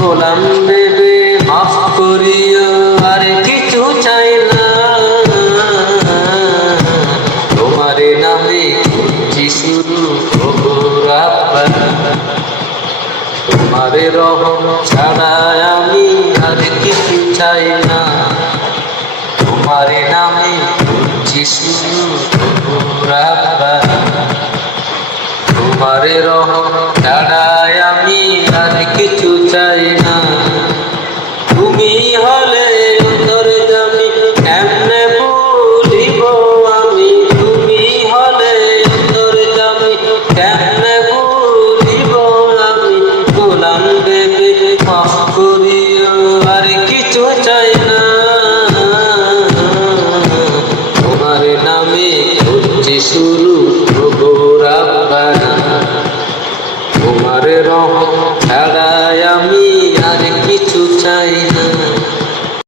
গোলাম ভেবে মাফ করিও, আর কিছু চাই না। তোমারে নামে করছি শুরু ওগো রাব্বানা। তোমারে রহম ছাড়া আমি আর কিছু চাই না। তোমারে নামে করছি শুরু ওগো রাব্বানা। তোমারে রহম ছাড়া আমি আর কিছু চাই না। তুমি হলে অন্তর্যামী, কেমনে ভুলিব আমি। তুমি হলে অন্তর্যামী, কেমনে ভুলিব আমি। গোলাম ভেবে মাফ